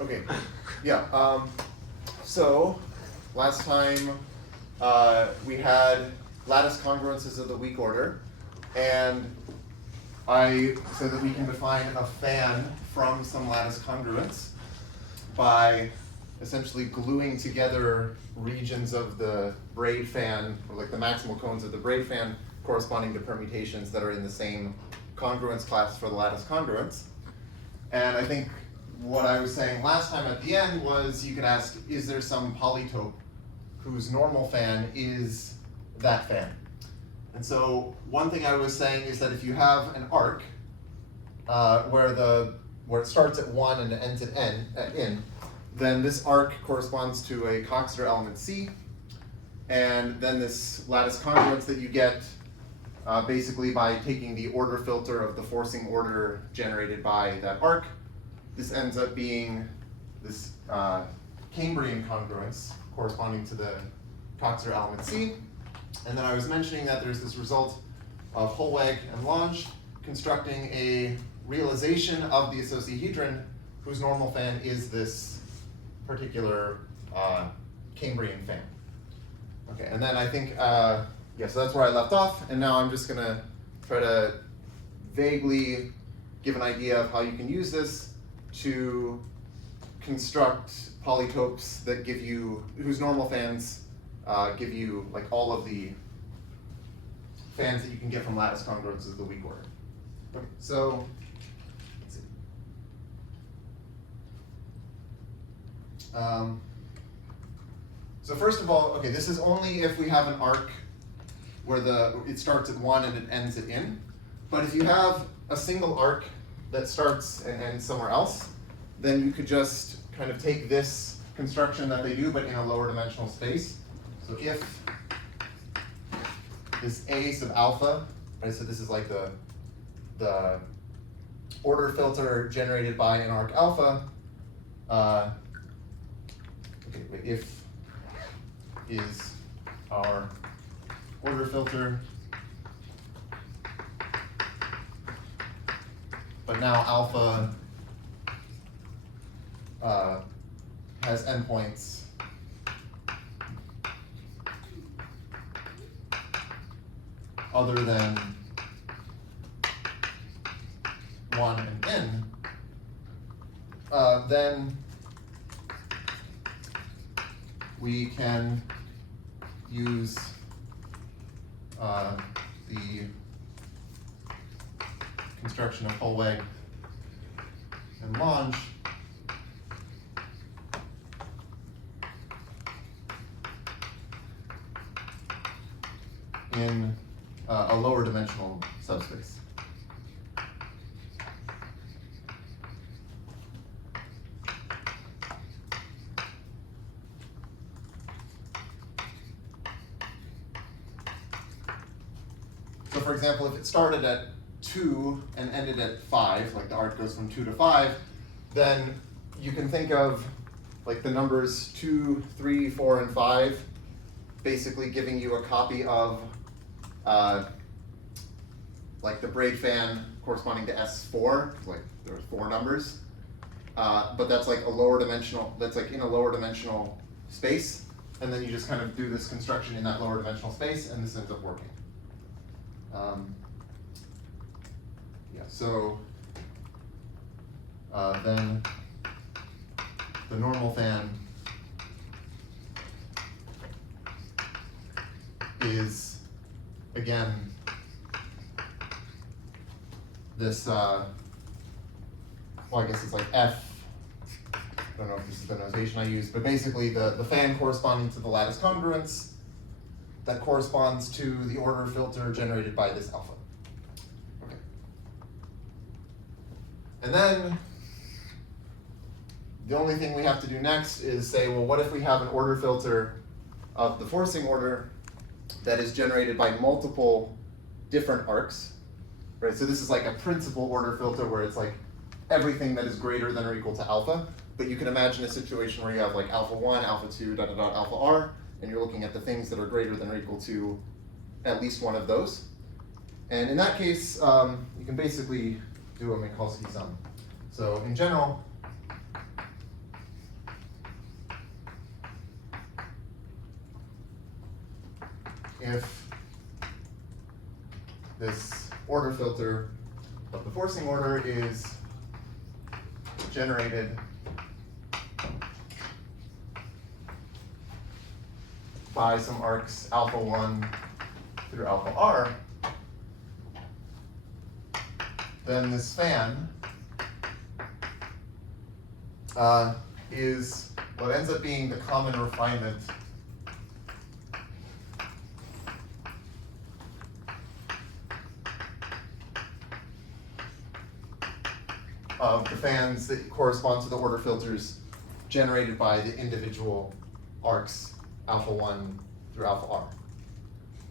Okay, yeah. So last time we had lattice congruences of the weak order, and I said that we can define a fan from some lattice congruence by essentially gluing together regions of the braid fan, or like the maximal cones of the braid fan, corresponding to permutations that are in the same congruence class for the lattice congruence. And I think what I was saying last time at the end was you could ask, is there some polytope whose normal fan is that fan? And so one thing I was saying is that if you have an arc where it starts at 1 and it ends at n, then this arc corresponds to a Coxeter element C, and then this lattice congruence that you get basically by taking the order filter of the forcing order generated by that arc, this ends up being this Cambrian congruence corresponding to the Coxeter element C. And then I was mentioning that there's this result of Hollweg and Lange constructing a realization of the issosahedron whose normal fan is this particular Cambrian fan. Okay, and then I think, yeah, so that's where I left off, and now I'm just going to try to vaguely give an idea of how you can use this to construct polytopes that give you, whose normal fans give you like all of the fans that you can get from lattice congruences of the weak order. Okay, so let's see. So first of all, okay, this is only if we have an arc where it starts at 1 and it ends at in. But if you have a single arc that starts and ends somewhere else, then you could just kind of take this construction that they do, but in a lower dimensional space. So if this A sub alpha, right, so this is like the order filter generated by an arc alpha, okay, wait, if is our order filter, but now alpha has endpoints other than 1 and n, then we can use the construction of Hollweg and Lange in a lower dimensional subspace. So for example, if it started at 2 and ended at 5, like the arc goes from 2 to 5, then you can think of like the numbers 2, 3, 4, and 5 basically giving you a copy of like the braid fan corresponding to S4, like there are 4 numbers, but that's like a lower dimensional, that's like in a lower dimensional space, and then you just kind of do this construction in that lower dimensional space, and this ends up working. Yeah, so then the normal fan is, again, this, well, I guess it's like F, I don't know if this is the notation I use, but basically the fan corresponding to the lattice congruence that corresponds to the order filter generated by this alpha. Okay. And then the only thing we have to do next is say, well, what if we have an order filter of the forcing order that is generated by multiple different arcs, right? So this is like a principal order filter where it's like everything that is greater than or equal to alpha, but you can imagine a situation where you have like alpha 1, alpha 2, dot, dot, dot, alpha r, and you're looking at the things that are greater than or equal to at least one of those. And in that case, you can basically do a Minkowski sum. So in general, if this order filter of the forcing order is generated by some arcs alpha 1 through alpha r, then this fan is what ends up being the common refinement of the fans that correspond to the order filters generated by the individual arcs alpha 1 through alpha r.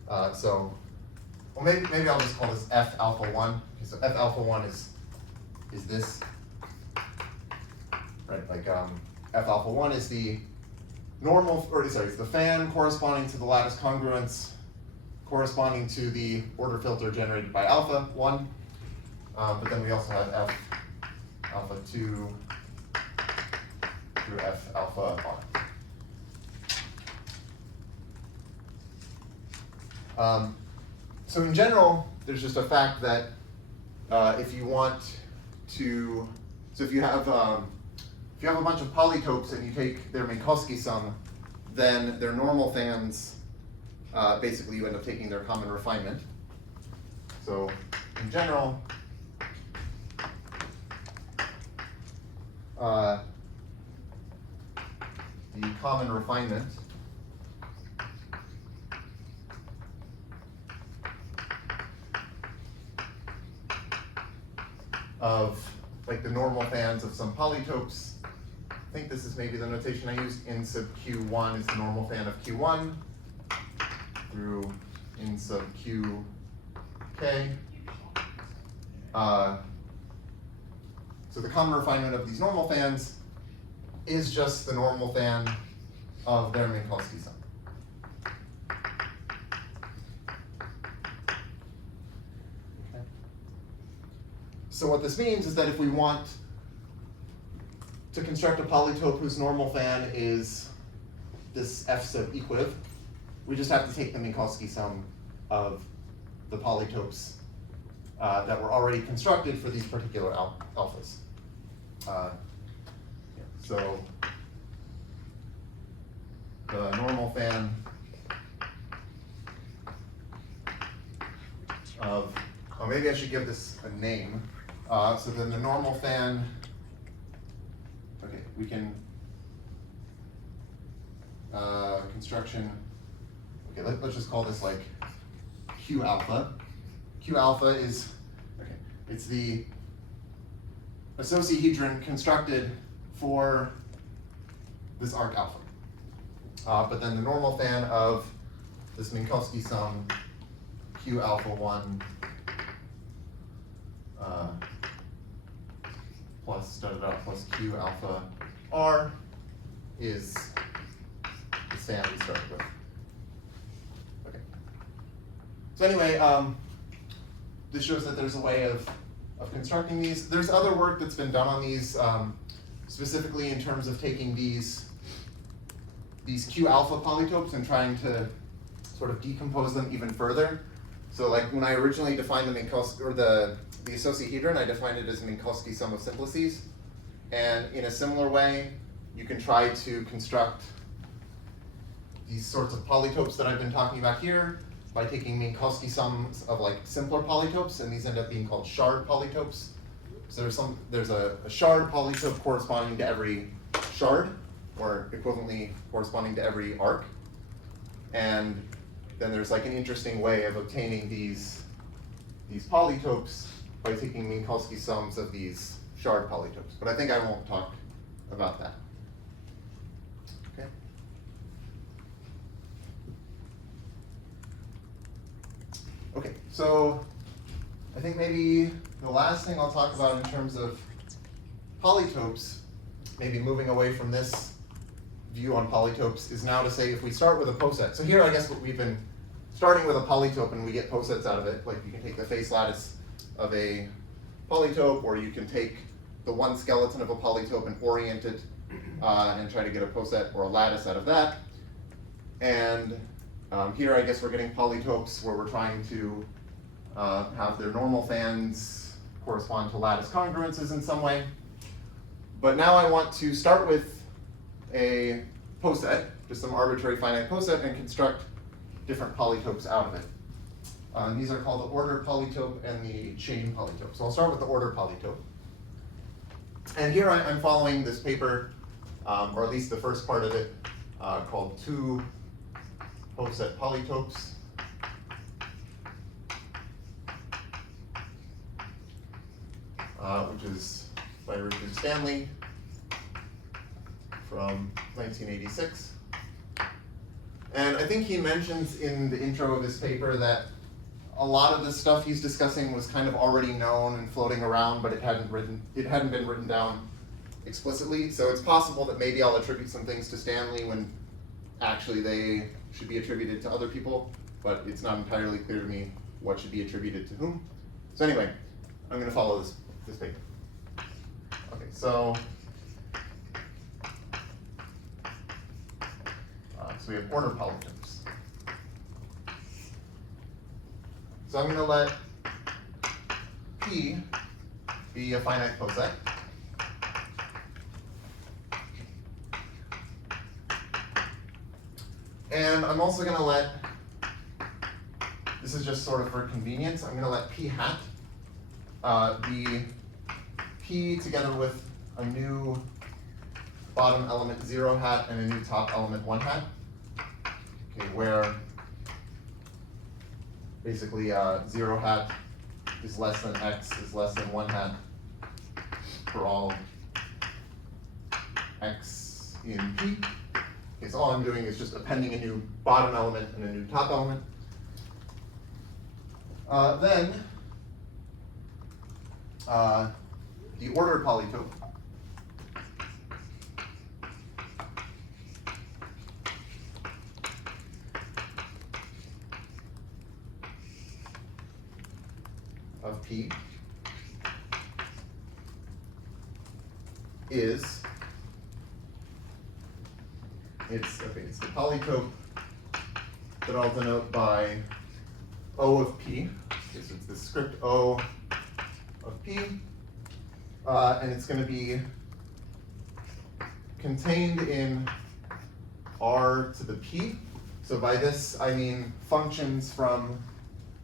Well, maybe I'll just call this F alpha 1. Okay, so F alpha 1 is this, right? Like F alpha 1 is the normal, or sorry, it's the fan corresponding to the lattice congruence corresponding to the order filter generated by alpha 1. But then we also have F alpha 2 through F alpha r. So in general, there's just a fact that if you want to, so if you have a bunch of polytopes and you take their Minkowski sum, then their normal fans, basically you end up taking their common refinement. So in general, the common refinement of like the normal fans of some polytopes. I think this is maybe the notation I used. In sub q1 is the normal fan of q1 through in sub qk. So the common refinement of these normal fans is just the normal fan of their Minkowski sum. Okay. So what this means is that if we want to construct a polytope whose normal fan is this F sub equiv, we just have to take the Minkowski sum of the polytopes that were already constructed for these particular alphas. So the normal fan of, oh, maybe I should give this a name. So then the normal fan, okay, we can, construction, okay, let's just call this like Q alpha. Q alpha is, okay, it's the associahedron constructed for this arc alpha. But then the normal fan of this Minkowski sum Q alpha 1 plus plus Q alpha R is the fan we started with. Okay. So anyway, this shows that there's a way of constructing these. There's other work that's been done on these, specifically in terms of taking these Q alpha polytopes and trying to sort of decompose them even further. So like when I originally defined the Minkowski, or the associahedron, I defined it as a Minkowski sum of simplices. And in a similar way, you can try to construct these sorts of polytopes that I've been talking about here by taking Minkowski sums of like simpler polytopes, and these end up being called shard polytopes. So there's a shard polytope corresponding to every shard, or equivalently corresponding to every arc. And then there's like an interesting way of obtaining these polytopes by taking Minkowski sums of these shard polytopes. But I think I won't talk about that. Okay. Okay, so I think maybe the last thing I'll talk about in terms of polytopes, maybe moving away from this view on polytopes, is now to say if we start with a poset. So here I guess what we've been starting with a polytope and we get posets out of it. Like you can take the face lattice of a polytope, or you can take the one skeleton of a polytope and orient it and try to get a poset or a lattice out of that. And Here I guess we're getting polytopes where we're trying to have their normal fans correspond to lattice congruences in some way. But now I want to start with a poset, just some arbitrary finite poset, and construct different polytopes out of it. These are called the order polytope and the chain polytope. So I'll start with the order polytope. And here I'm following this paper, or at least the first part of it, called Two Poset Polytopes. Which is by Richard Stanley from 1986. And I think he mentions in the intro of his paper that a lot of the stuff he's discussing was kind of already known and floating around, but it hadn't been written down explicitly. So it's possible that maybe I'll attribute some things to Stanley when actually they should be attributed to other people, but it's not entirely clear to me what should be attributed to whom. So anyway, I'm going to follow this paper. Okay, so we have order polytopes. So I'm going to let P be a finite poset. And I'm also going to let, this is just sort of for convenience, I'm going to let P hat be P together with a new bottom element 0 hat and a new top element 1 hat, okay, where basically 0 hat is less than x is less than 1 hat for all x in P. Okay, so all I'm doing is just appending a new bottom element and a new top element. Then the order polytope of P is it's the polytope that I'll denote by O of P. Okay, so it's the script O of P, and it's going to be contained in R to the P. So by this I mean functions from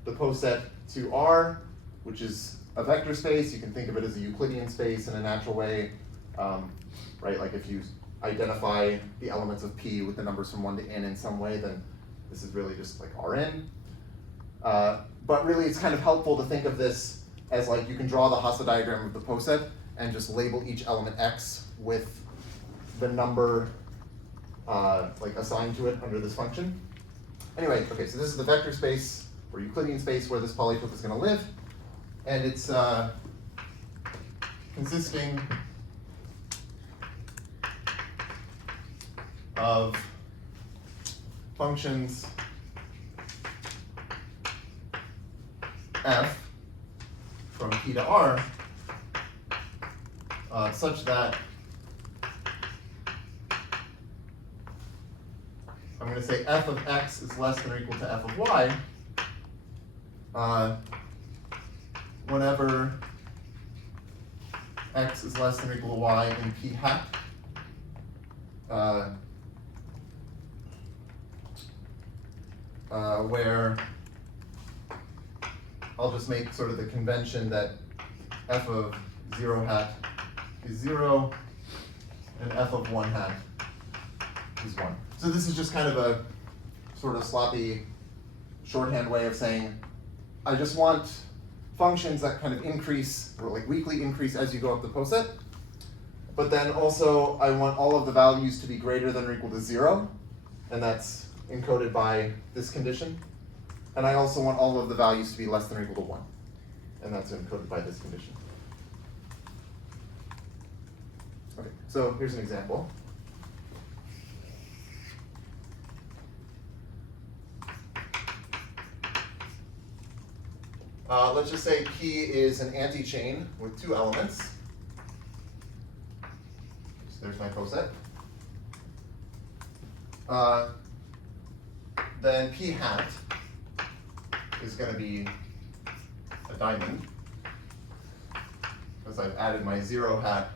the poset to R, which is a vector space. You can think of it as a Euclidean space in a natural way, right? Like if you identify the elements of P with the numbers from 1 to n in some way, then this is really just like Rn. But really it's kind of helpful to think of this as like you can draw the Hasse diagram of the poset and just label each element x with the number like assigned to it under this function. Anyway, okay, so this is the vector space or Euclidean space where this polytope is going to live, and it's consisting of functions f from P to R such that I'm going to say f of x is less than or equal to f of y whenever x is less than or equal to y in P hat. Where I'll just make sort of the convention that f of 0 hat is 0 and f of 1 hat is 1. So this is just kind of a sort of sloppy shorthand way of saying I just want functions that kind of increase or like weakly increase as you go up the poset, but then also I want all of the values to be greater than or equal to 0, and that's encoded by this condition. And I also want all of the values to be less than or equal to 1, and that's encoded by this condition. Okay, so here's an example. Let's just say P is an anti-chain with 2 elements. So there's my poset. then p hat is going to be a diamond, because I've added my 0 hat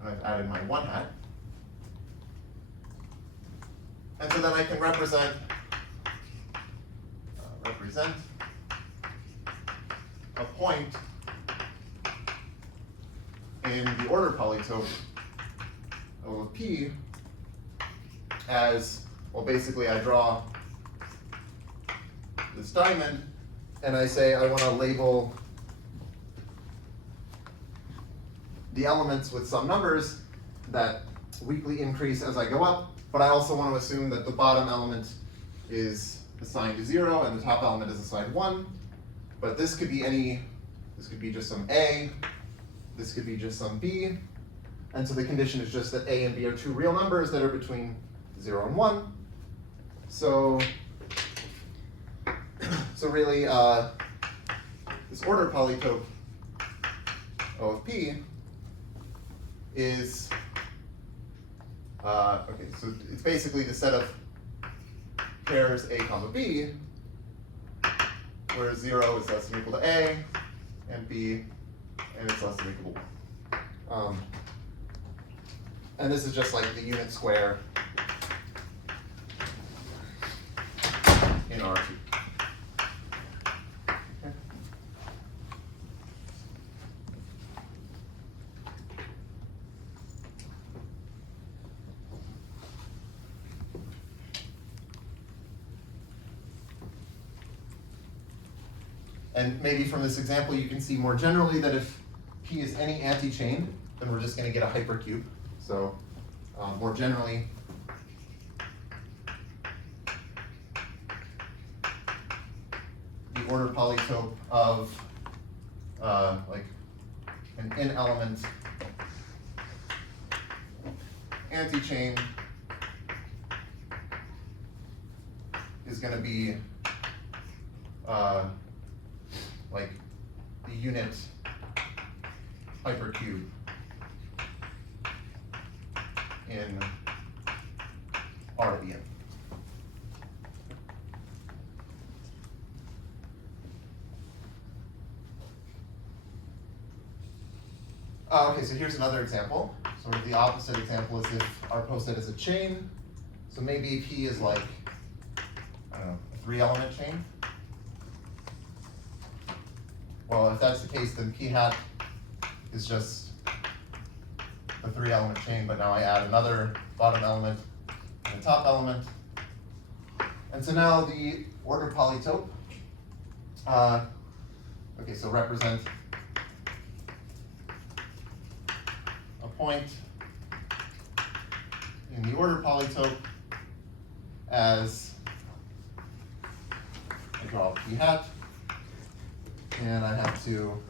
and I've added my 1 hat. And so then I can represent a point in the order polytope of P as, well, basically I draw this diamond and I say I want to label the elements with some numbers that weakly increase as I go up, but I also want to assume that the bottom element is assigned to 0 and the top element is assigned 1. But this could be this could be just some A, this could be just some B, and so the condition is just that A and B are two real numbers that are between 0 and 1. So really, this order polytope O of P is, okay, so it's basically the set of pairs A comma B, where 0 is less than or equal to A, and B, and it's less than or equal to 1. And this is just like the unit square in R2. Okay. And maybe from this example, you can see more generally that if P is any anti-chain, then we're just going to get a hypercube. So more generally, the order polytope of like an n-element anti-chain is going to be like the unit hypercube in R to the n. Okay, so here's another example. Sort of the opposite example is if our poset is a chain. So maybe P is like, I don't know, a 3-element chain. Well, if that's the case, then P hat is just a 3-element chain, but now I add another bottom element and a top element. And so now the order polytope, okay, so represent a point in the order polytope as I draw P hat, and I have to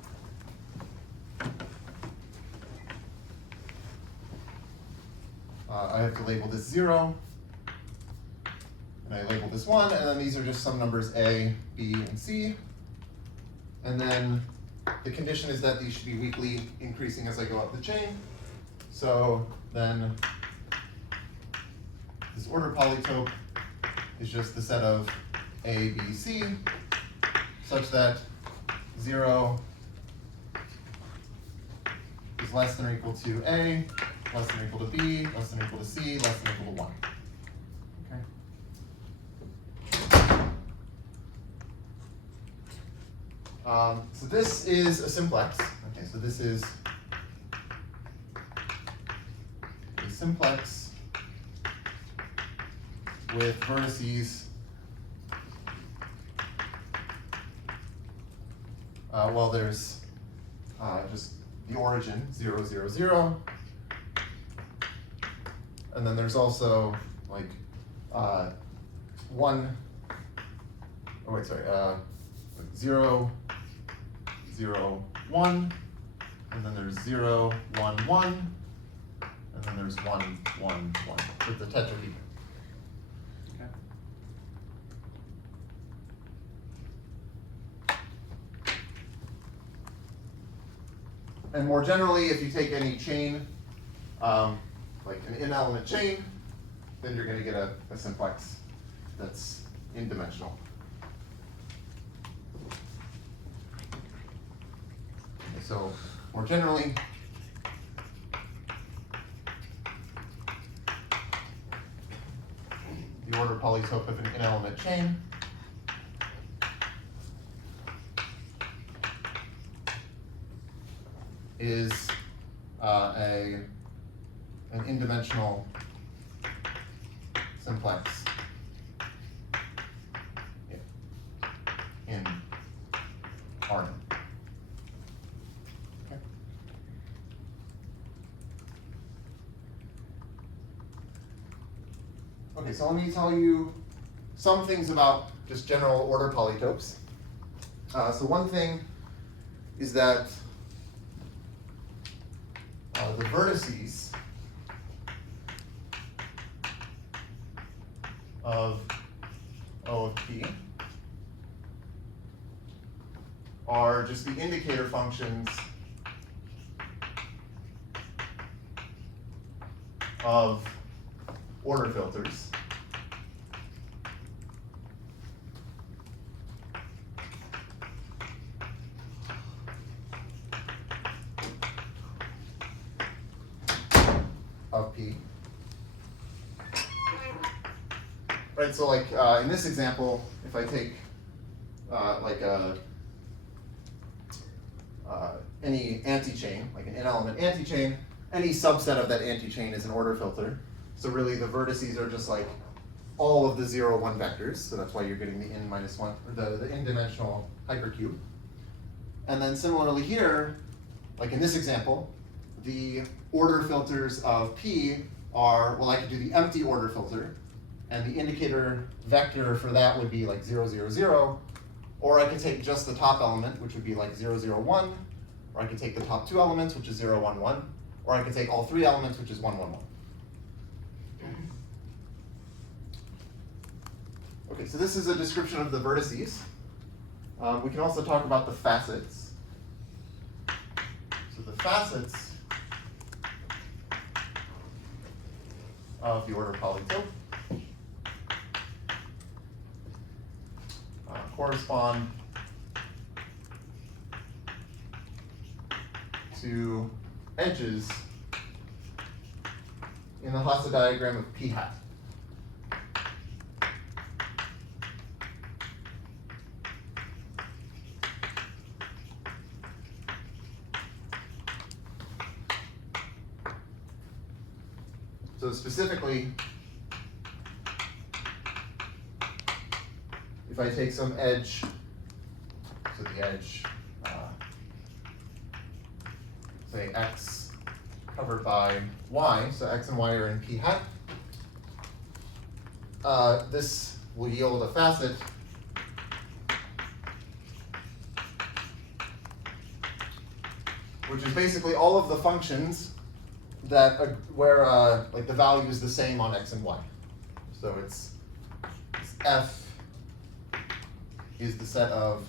label this 0, and I label this 1, and then these are just some numbers A, B, and C. And then the condition is that these should be weakly increasing as I go up the chain. So then this order polytope is just the set of A, B, C, such that 0 is less than or equal to A, less than or equal to B, less than or equal to C, less than or equal to 1. Okay. So this is a simplex. Okay, so this is a simplex with vertices. Well, there's just the origin 0, 0, 0. And then there's also like 1, oh wait, sorry, 0, 0, 1, and then there's 0, 1, 1, and then there's 1, 1, 1 with the tetrahedron. Okay. And more generally, if you take any chain, like an n-element chain, then you're going to get a simplex that's n-dimensional. Okay, so more generally, the order polytope of an n-element chain is an n-dimensional simplex in Rn. Okay. Okay, so let me tell you some things about just general order polytopes. So one thing is that the vertices of O of P are just the indicator functions of order filters. Of P. Right, so like in this example, if I take like any anti-chain, like an n-element anti-chain, any subset of that anti-chain is an order filter. So really the vertices are just like all of the 0, 1 vectors. So that's why you're getting the n minus 1, or the n-dimensional hypercube. And then similarly here, like in this example, the order filters of P are, well, I could do the empty order filter, and the indicator vector for that would be like 0, 0, 0, or I could take just the top element, which would be like 0, 0, 1, or I could take the top 2 elements, which is 0, 1, 1, or I could take all 3 elements, which is 1, 1, 1. Okay, so this is a description of the vertices. We can also talk about the facets. So the facets of the order polytope correspond to edges in the Hasse diagram of P hat. So specifically, if I take some edge, so the edge, say x covered by y, so x and y are in P hat, this will yield a facet which is basically all of the functions that where like the value is the same on x and y. So it's f is the set of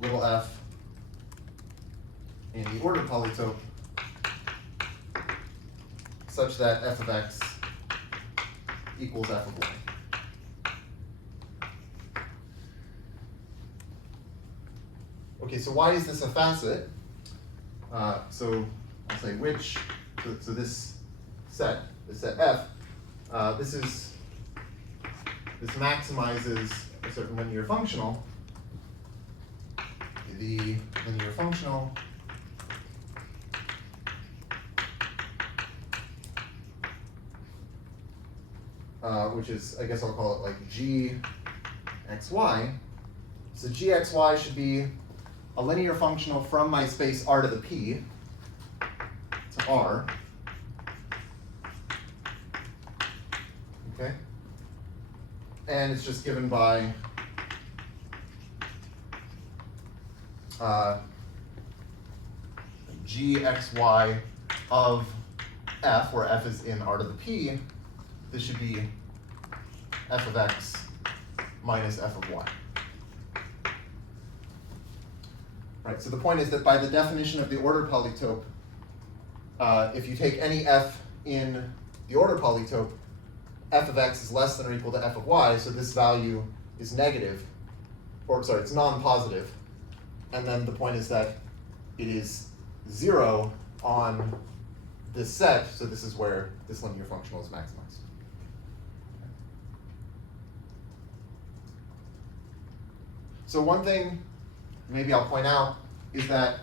little f in the order polytope such that f of x equals f of y. Okay, so why is this a facet? So I'll say which, so this set f, this maximizes a certain linear functional. The linear functional which is, I guess I'll call it like gxy. So gxy should be a linear functional from my space R to the P to R. Okay? And it's just given by gxy of f, where f is in R to the P. This should be f of x minus f of y. Right, so the point is that by the definition of the order polytope, if you take any f in the order polytope, f of x is less than or equal to f of y, so this value is negative, or sorry, it's non-positive. And then the point is that it is 0 on this set, so this is where this linear functional is maximized. So one thing maybe I'll point out is that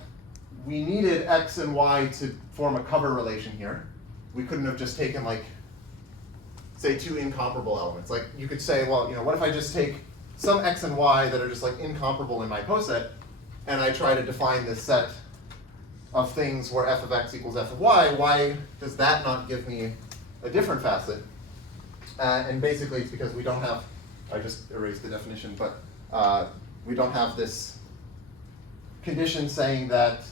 we needed x and y to form a cover relation here. We couldn't have just taken, like, say, two incomparable elements. Like, you could say, well, what if I just take some x and y that are just like incomparable in my poset, and I try to define this set of things where f of x equals f of y? Why does that not give me a different facet? And basically, it's because we don't have, I just erased the definition, but we don't have this condition saying that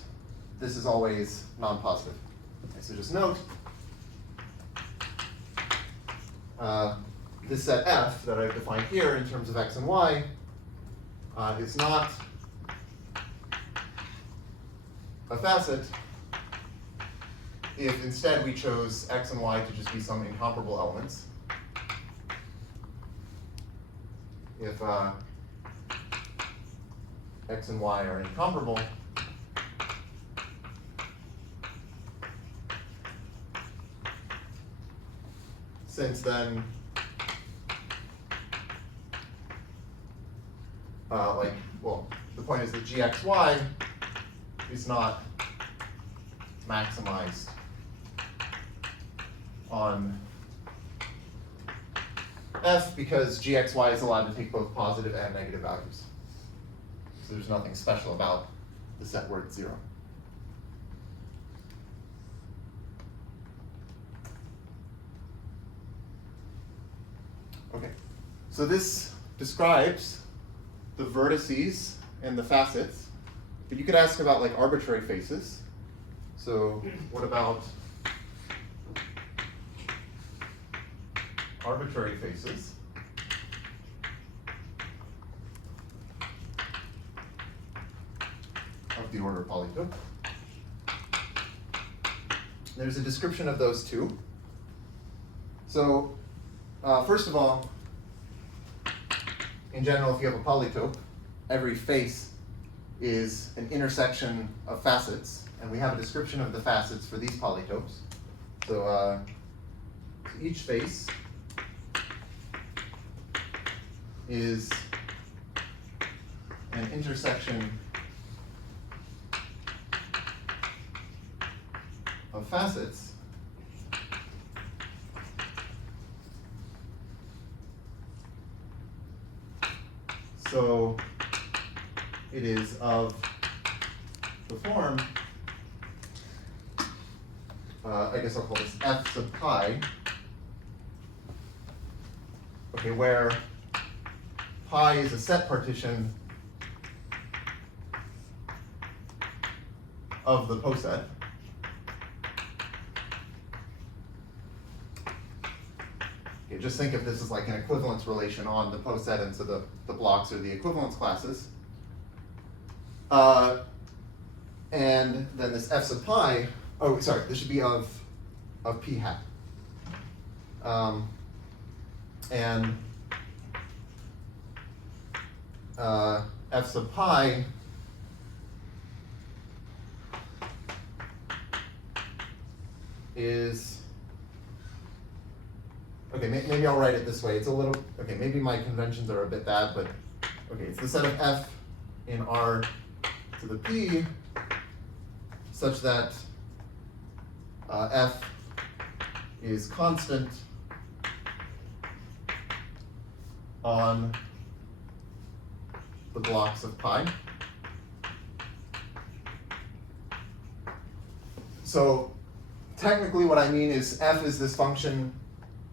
this is always non-positive. Okay, so just note, this set f that I've defined here in terms of x and y is not a facet if instead we chose x and y to just be some incomparable elements. If x and y are incomparable, since then, the point is that gxy is not maximized on f because gxy is allowed to take both positive and negative values. So there's nothing special about the set where it's 0. Okay, so this describes the vertices and the facets, but you could ask about like arbitrary faces. So what about arbitrary faces? Of the order polytope. There's a description of those too. So first of all, in general, if you have a polytope, every face is an intersection of facets, and we have a description of the facets for these polytopes. So each face is an intersection of facets so it is of the form, I guess I'll call this f sub pi, okay, where pi is a set partition of the poset. Okay, just think of this as like an equivalence relation on the poset, and so the blocks are the equivalence classes. And then this f sub pi, oh, sorry, this should be of p hat. And f sub pi is, okay, maybe I'll write it this way. It's a little, okay, maybe my conventions are a bit bad, but okay, it's the set of f in R to the p such that f is constant on the blocks of pi. So technically what I mean is f is this function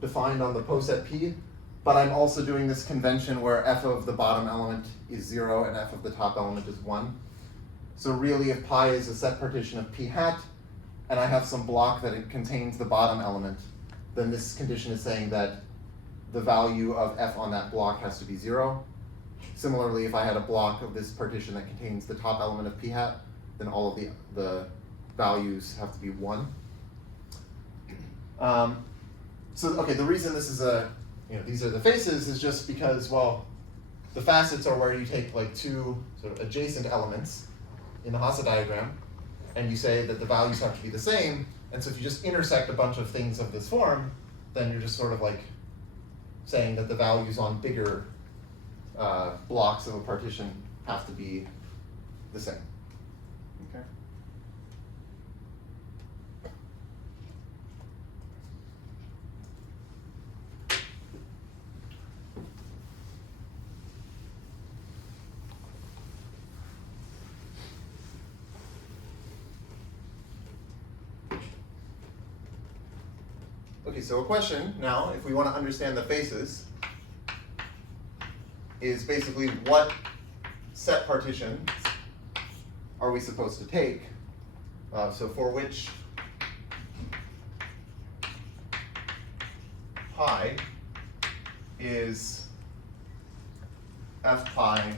defined on the poset p, but I'm also doing this convention where f of the bottom element is 0 and f of the top element is 1. So really, if pi is a set partition of p hat, and I have some block that it contains the bottom element, then this condition is saying that the value of f on that block has to be 0. Similarly, if I had a block of this partition that contains the top element of p hat, then all of the values have to be 1. so okay, the reason this is these are the faces is just because, well, the facets are where you take like two sort of adjacent elements in the Hasse diagram, and you say that the values have to be the same, and so if you just intersect a bunch of things of this form, then you're just sort of like saying that the values on bigger blocks of a partition have to be the same. Okay. Okay, so a question now, if we want to understand the faces, is basically what set partitions are we supposed to take? So for which pi is f pi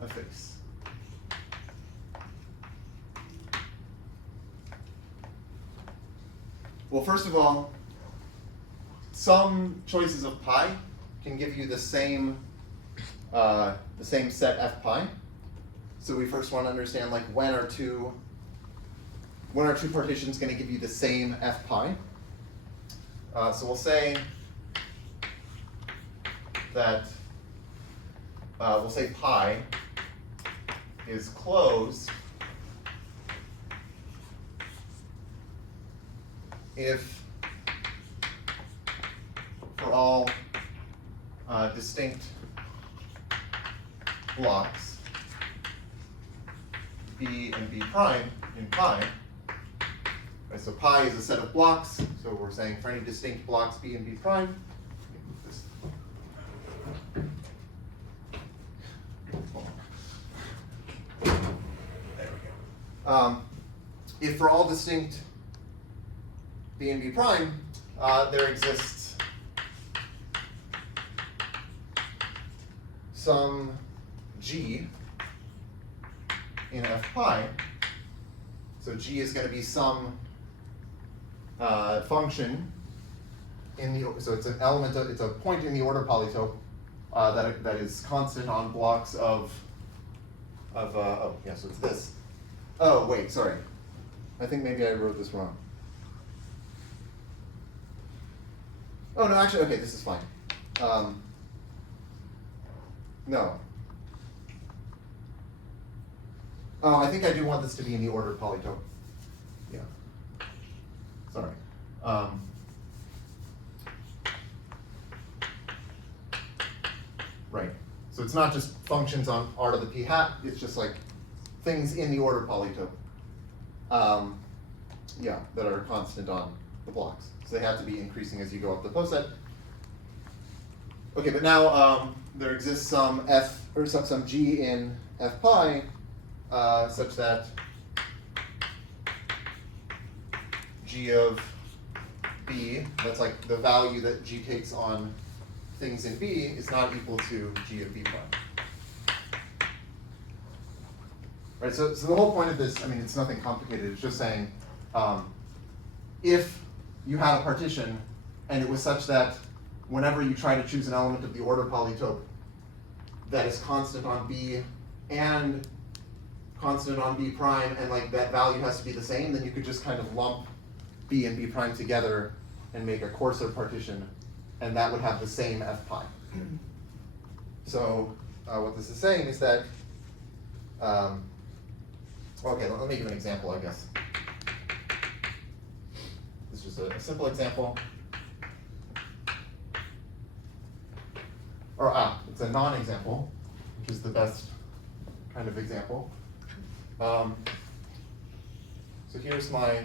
a face? Well, first of all, some choices of pi can give you the same set f pi. So we first want to understand, like, when are two partitions going to give you the same f pi? So we'll say that pi is closed if for all distinct blocks B and B prime in pi. Right, so pi is a set of blocks, so we're saying for any distinct blocks B and B prime. There we go. If for all distinct B and B prime, there exists some G in f pi. So G is going to be some function in the, so it's an element of, it's a point in the order polytope that is constant on blocks of oh yeah, so it's this. Oh wait, sorry. I think maybe I wrote this wrong. Oh no, actually, okay, this is fine. No. Oh, I think I do want this to be in the order polytope. Yeah. Sorry. Right. So it's not just functions on R to the p hat, it's just like things in the order polytope. Yeah, that are constant on the blocks. So they have to be increasing as you go up the Poset. Okay, but now there exists some f or some G in f pi such that G of B, that's like the value that G takes on things in B, is not equal to G of B prime. Right, so the whole point of this, I mean, it's nothing complicated, it's just saying if you had a partition and it was such that whenever you try to choose an element of the order polytope that is constant on B and constant on B prime, and like that value has to be the same, then you could just kind of lump B and B prime together and make a coarser partition, and that would have the same f pi. So what this is saying is that, okay, let me give an example, I guess. This is just a simple example. Or it's a non-example, which is the best kind of example. So here's my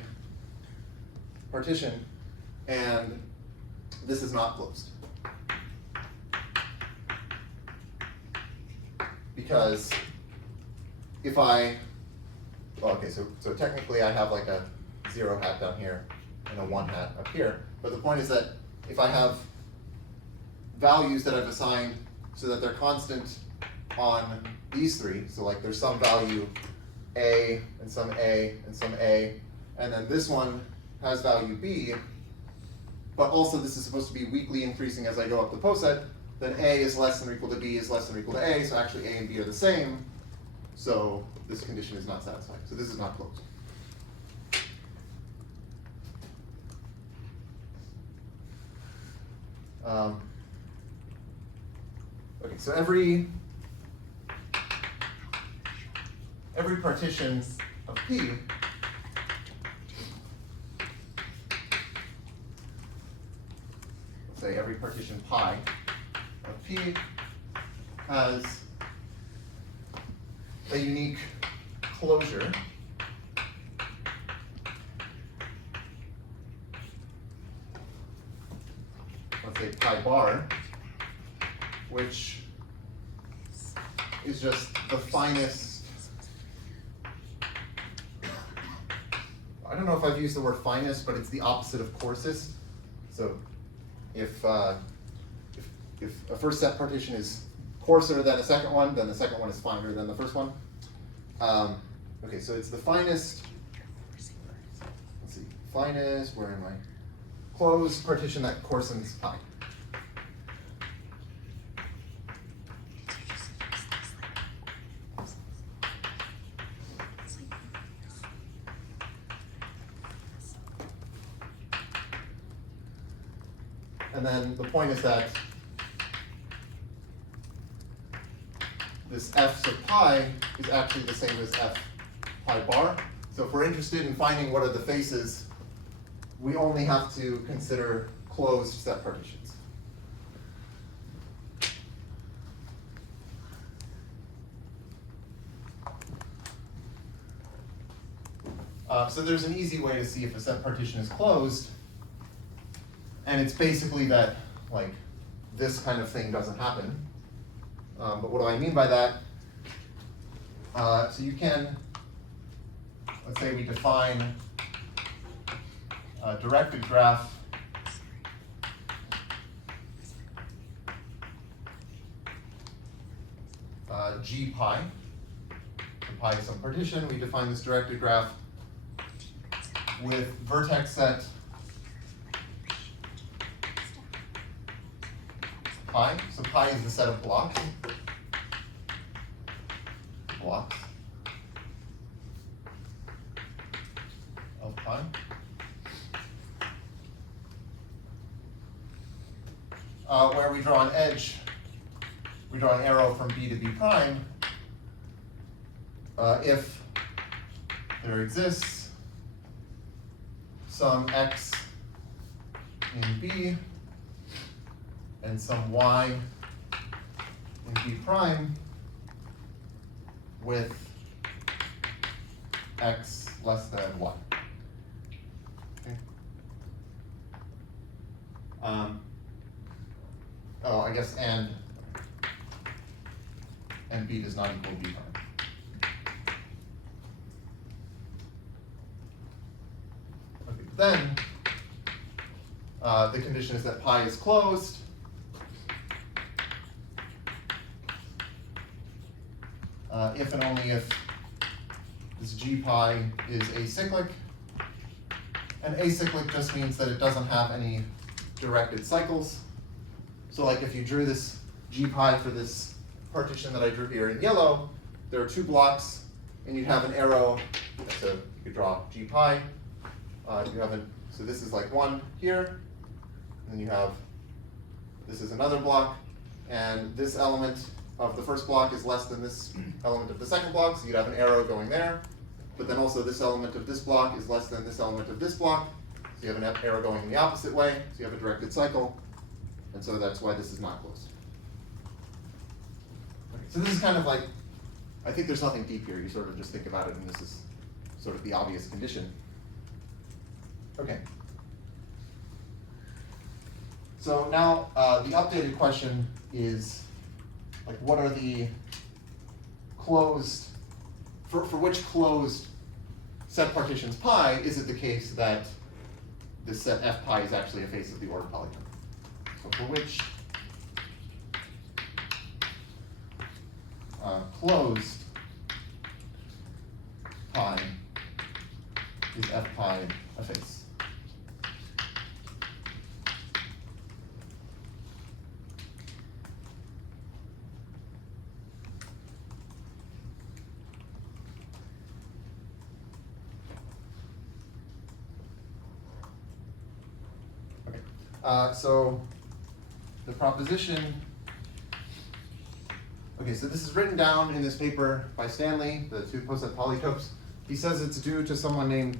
partition, and this is not closed. Because if I, well, okay, so technically I have like a 0 hat down here and a 1 hat up here. But the point is that if I have values that I've assigned so that they're constant on these three, so like there's some value A and some A and some A, and then this one has value B, but also this is supposed to be weakly increasing as I go up the poset, then A is less than or equal to B is less than or equal to A, so actually A and B are the same, so this condition is not satisfied. So this is not closed. Okay, so every partition of P say every partition pi of P has a unique closure let's say pi bar, which is just the finest, I don't know if I've used the word finest, but it's the opposite of coarsest. So if a first set partition is coarser than a second one, then the second one is finer than the first one. Okay, so it's the finest, let's see, finest, where am I? Closed partition that coarsens pi. And then the point is that this f sub pi is actually the same as f pi bar. So if we're interested in finding what are the faces, we only have to consider closed set partitions. So there's an easy way to see if a set partition is closed. And it's basically that, like, this kind of thing doesn't happen. But what do I mean by that? So you can, let's say we define a directed graph G pi. So pi is some partition. We define this directed graph with vertex set pi. So pi is the set of blocks. Of pi. Where we draw an edge, we draw an arrow from B to B prime if there exists some x in B and some y in B prime with x less than y. Okay. I guess and B does not equal B prime. Okay, then the condition is that pi is closed. If and only if this G pi is acyclic. And acyclic just means that it doesn't have any directed cycles. So like if you drew this G pi for this partition that I drew here in yellow, there are two blocks, and you'd have an arrow. So you could draw G pi. So this is like one here, and you have, this is another block, and this element of the first block is less than this element of the second block, so you'd have an arrow going there. But then also this element of this block is less than this element of this block, so you have an arrow going in the opposite way, so you have a directed cycle, and so that's why this is not closed. Okay, so this is kind of like, I think there's nothing deep here, you sort of just think about it, and this is sort of the obvious condition. Okay. So now the updated question is, like, what are the closed, for which closed set partitions pi is it the case that this set f pi is actually a face of the ordered polygon? So for which closed pi is f pi a face? So the proposition, okay, so this is written down in this paper by Stanley, the two Poset polytopes. He says it's due to someone named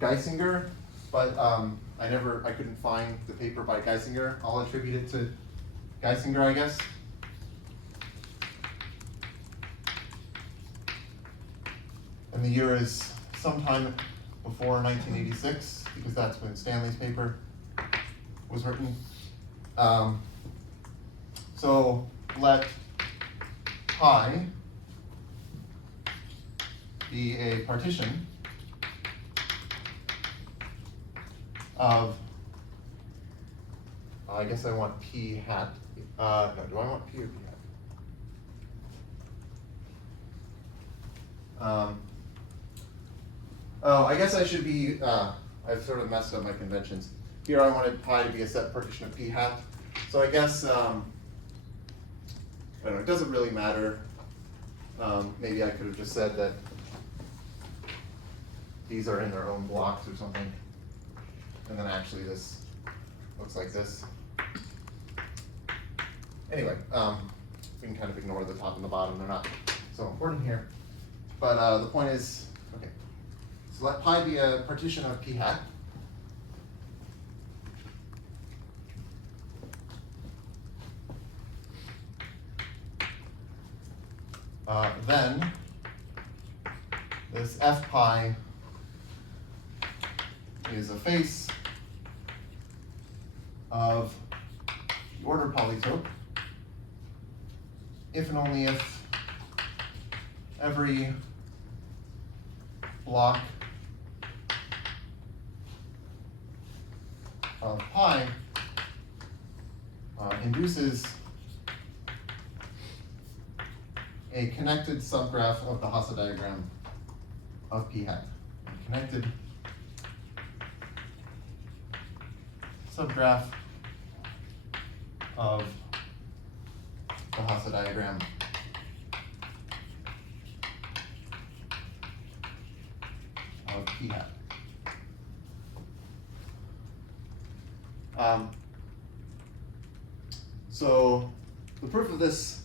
Geisinger, but I couldn't find the paper by Geisinger. I'll attribute it to Geisinger, I guess. And the year is sometime before 1986, because that's when Stanley's paper was written. So let pi be a partition of, I guess I want p hat. No, do I want p or p hat? Oh, I guess I should be, I've sort of messed up my conventions. Here I wanted pi to be a set partition of p hat. So I guess, I don't know, it doesn't really matter. Maybe I could have just said that these are in their own blocks or something. And then actually this looks like this. Anyway, we can kind of ignore the top and the bottom. They're not so important here. But the point is, okay, so let pi be a partition of p hat. Then this f pi is a face of the ordered polytope if and only if every block of pi induces a connected subgraph of the Hasse diagram of p hat. A connected subgraph of the Hasse diagram of p hat. So the proof of this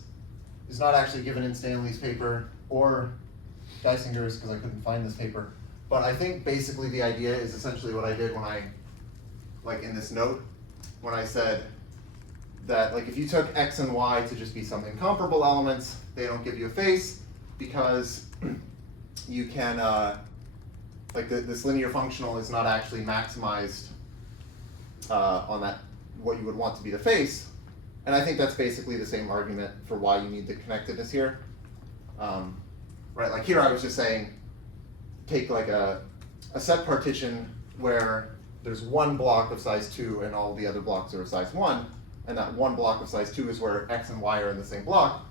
is not actually given in Stanley's paper or Geisinger's, because I couldn't find this paper. But I think basically the idea is essentially what I did when I, like in this note, when I said that like if you took x and y to just be some incomparable elements, they don't give you a face because you can, like this linear functional is not actually maximized on that, what you would want to be the face. And I think that's basically the same argument for why you need the connectedness here. Right, like here I was just saying, take like a set partition where there's one block of size 2 and all the other blocks are of size 1, and that one block of size 2 is where x and y are in the same block.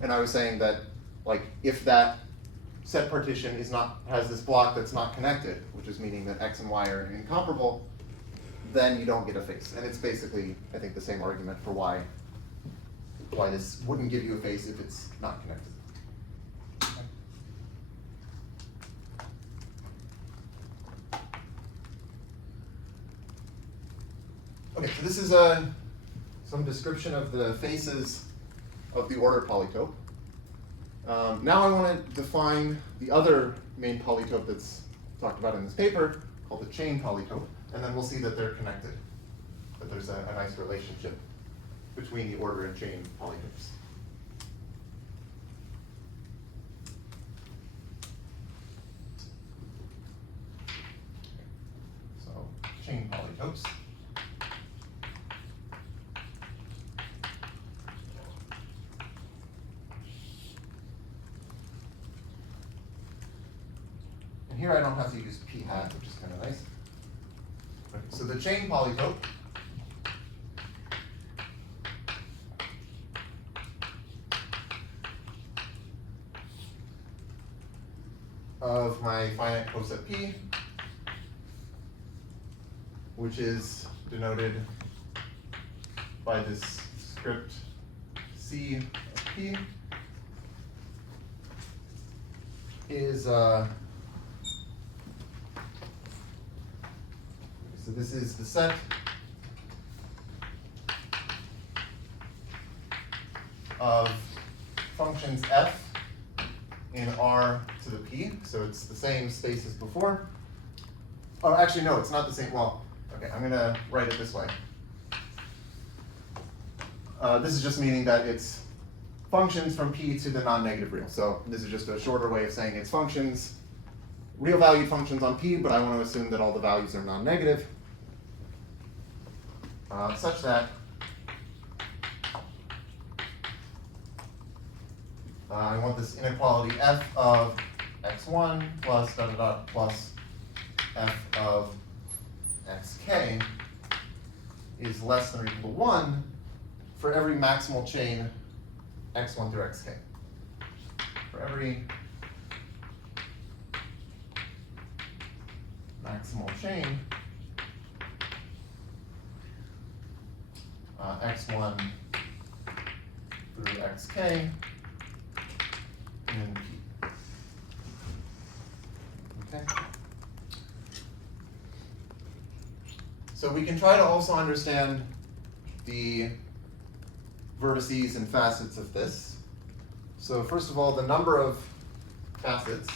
And I was saying that like if that set partition has this block that's not connected, which is meaning that x and y are incomparable, then you don't get a face. And it's basically, I think, the same argument for why this wouldn't give you a face if it's not connected. Okay, so this is some description of the faces of the ordered polytope. Now I want to define the other main polytope that's talked about in this paper, called the chain polytope, and then we'll see that they're connected, that there's a nice relationship between the order and chain polytopes. So, chain polytopes. And here I don't have to use p hat, which is kind of nice. Okay, so the chain polytope of my finite coset P, which is denoted by this script C of P, is so this is the set of functions f in R to the p. So it's the same space as before. Oh, actually, no, it's not the same. Well, okay, I'm going to write it this way. This is just meaning that it's functions from p to the non-negative real. So this is just a shorter way of saying it's functions, real valued functions on p, but I want to assume that all the values are non-negative, such that I want this inequality f of x1 plus dot dot dot plus f of xk is less than or equal to 1 for every maximal chain x1 through xk. For every maximal chain x1 through xk in P. Okay. So we can try to also understand the vertices and facets of this. So first of all, the number of facets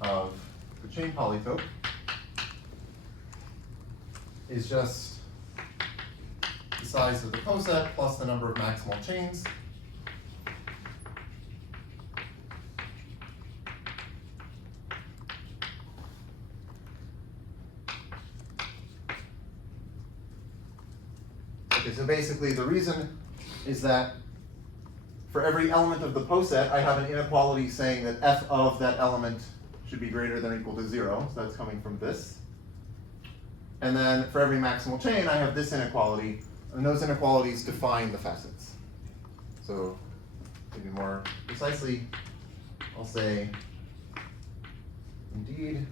of the chain polytope is just the size of the poset plus the number of maximal chains. Okay, so basically the reason is that for every element of the poset, I have an inequality saying that f of that element should be greater than or equal to 0. So that's coming from this. And then for every maximal chain, I have this inequality, and those inequalities define the facets. So maybe more precisely, I'll say, indeed,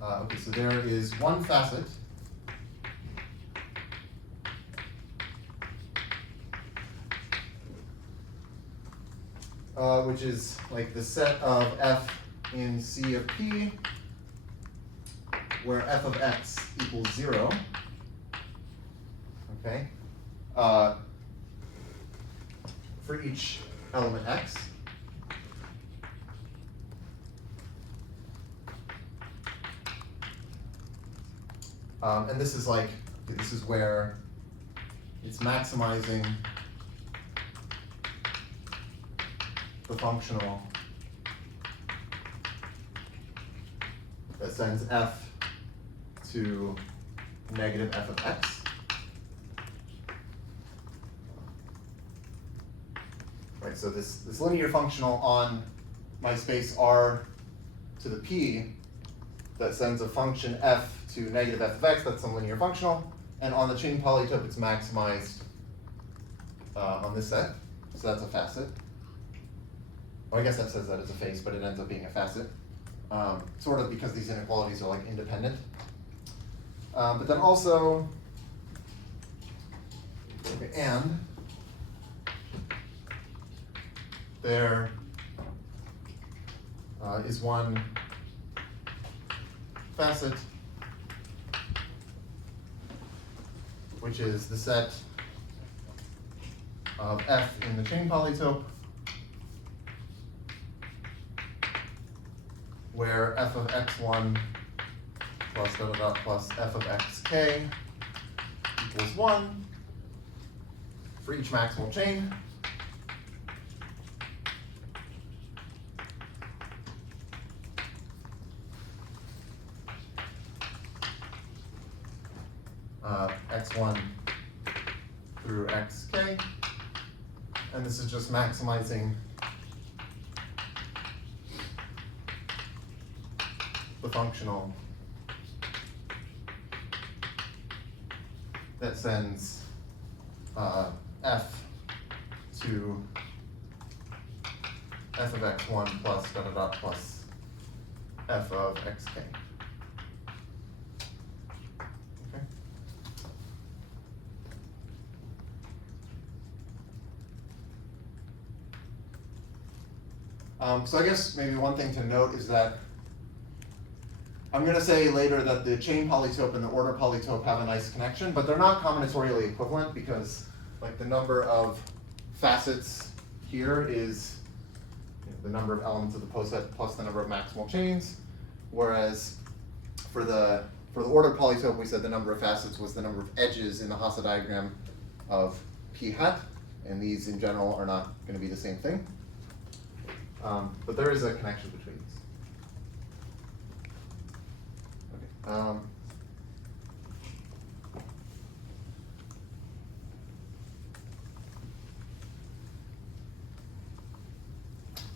okay, so there is one facet which is like the set of f in C of P, where f of x equals 0. Okay, for each element x. And this is like, this is where it's maximizing the functional that sends f to negative f of x. Right, so this linear functional on my space R to the p that sends a function f to negative f of x, that's some linear functional, and on the chain polytope it's maximized on this set, so that's a facet. Well, I guess that says that it's a face, but it ends up being a facet, sort of because these inequalities are like independent. But then also, okay, and there is one facet which is the set of f in the chain polytope where f of x1 plus dot dot dot plus f of xk equals 1 for each maximal chain. X1 through xk, and this is just maximizing the functional that sends f to f of x1 plus dot dot dot plus f of xk. Okay. So I guess maybe one thing to note is that I'm going to say later that the chain polytope and the order polytope have a nice connection, but they're not combinatorially equivalent because like the number of facets here is the number of elements of the poset plus the number of maximal chains, whereas for the ordered polytope we said the number of facets was the number of edges in the Hasse diagram of p hat, and these in general are not going to be the same thing. But there is a connection between these. Okay.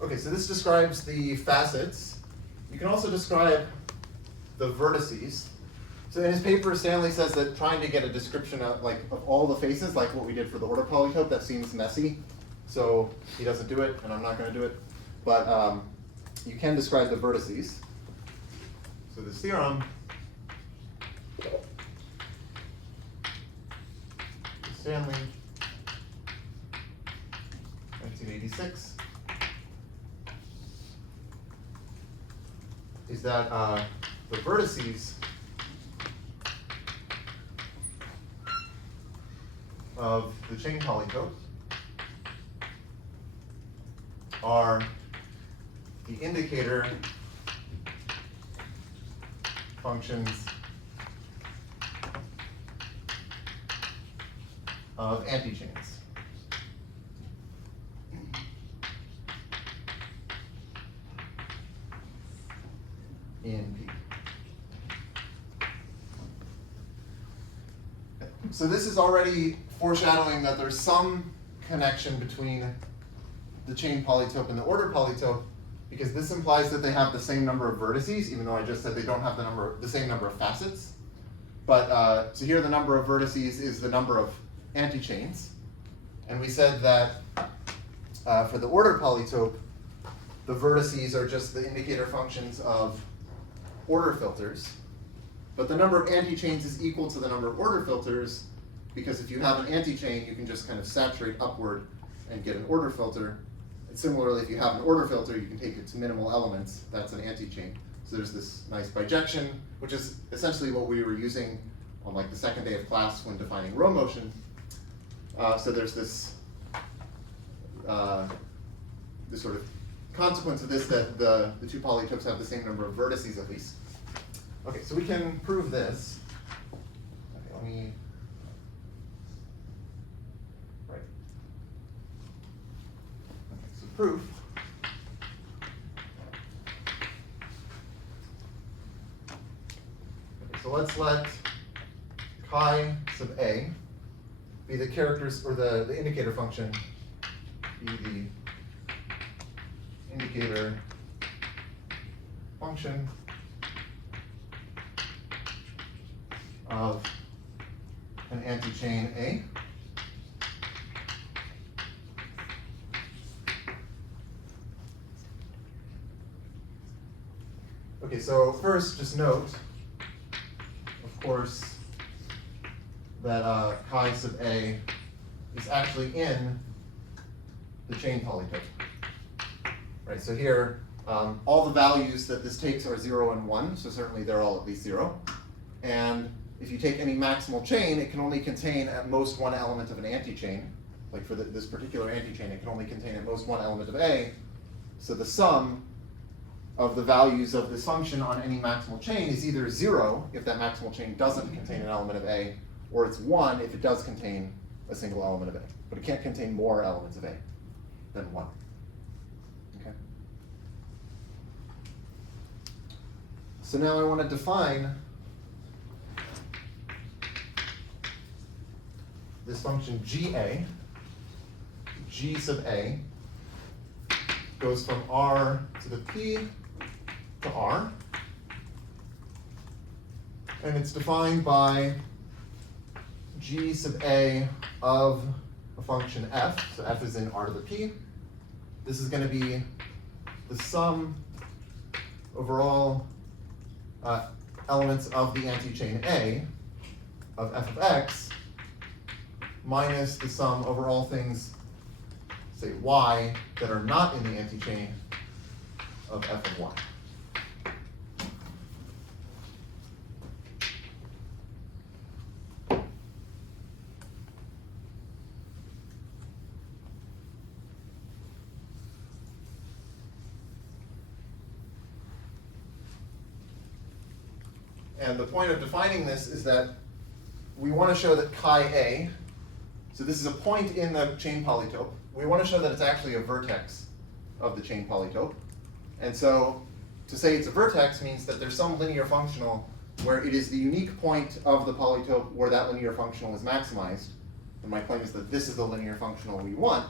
Okay, so this describes the facets. You can also describe the vertices. So in his paper, Stanley says that trying to get a description of all the faces, like what we did for the order polytope, that seems messy. So he doesn't do it, and I'm not going to do it. But you can describe the vertices. So this theorem Stanley, 1986, is that the vertices of the chain polytope are the indicator functions of antichains. In P. So this is already foreshadowing that there's some connection between the chain polytope and the order polytope, because this implies that they have the same number of vertices, even though I just said they don't have the same number of facets. But so here the number of vertices is the number of antichains, and we said that for the order polytope, the vertices are just the indicator functions of order filters, but the number of antichains is equal to the number of order filters, because if you have an antichain, you can just kind of saturate upward and get an order filter. And similarly, if you have an order filter, you can take it to minimal elements. That's an antichain. So there's this nice bijection, which is essentially what we were using on like the second day of class when defining row motion. So there's this this sort of consequence of this, that the two polytopes have the same number of vertices at least. Okay, so we can prove this. Okay, let me right. Okay, so proof. Okay, so let's let chi sub a be the characters, or the indicator function be the indicator function of an antichain A. Okay, so first just note, of course, that chi sub A is actually in the chain polytope. Right, so here, all the values that this takes are 0 and 1, so certainly they're all at least 0. And if you take any maximal chain, it can only contain at most one element of an antichain. Like for this particular antichain, it can only contain at most one element of A. So the sum of the values of this function on any maximal chain is either 0 if that maximal chain doesn't contain an element of A, or it's 1 if it does contain a single element of A. But it can't contain more elements of A than 1. Okay. So now I want to define this function GA. G sub A goes from R to the P to R. And it's defined by G sub A of a function f. So f is in R to the P. This is going to be the sum over all elements of the antichain A of f of x minus the sum over all things, say, y, that are not in the antichain of f of y. And the point of defining this is that we want to show that chi A, so this is a point in the chain polytope. We want to show that it's actually a vertex of the chain polytope. And so to say it's a vertex means that there's some linear functional where it is the unique point of the polytope where that linear functional is maximized. And my claim is that this is the linear functional we want.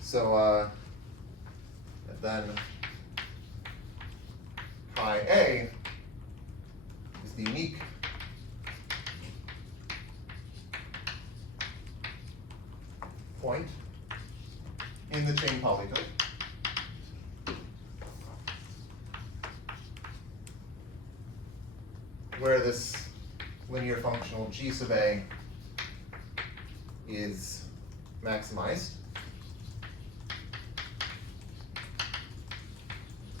So then chi A is the unique point in the chain polytope where this linear functional g sub A is maximized.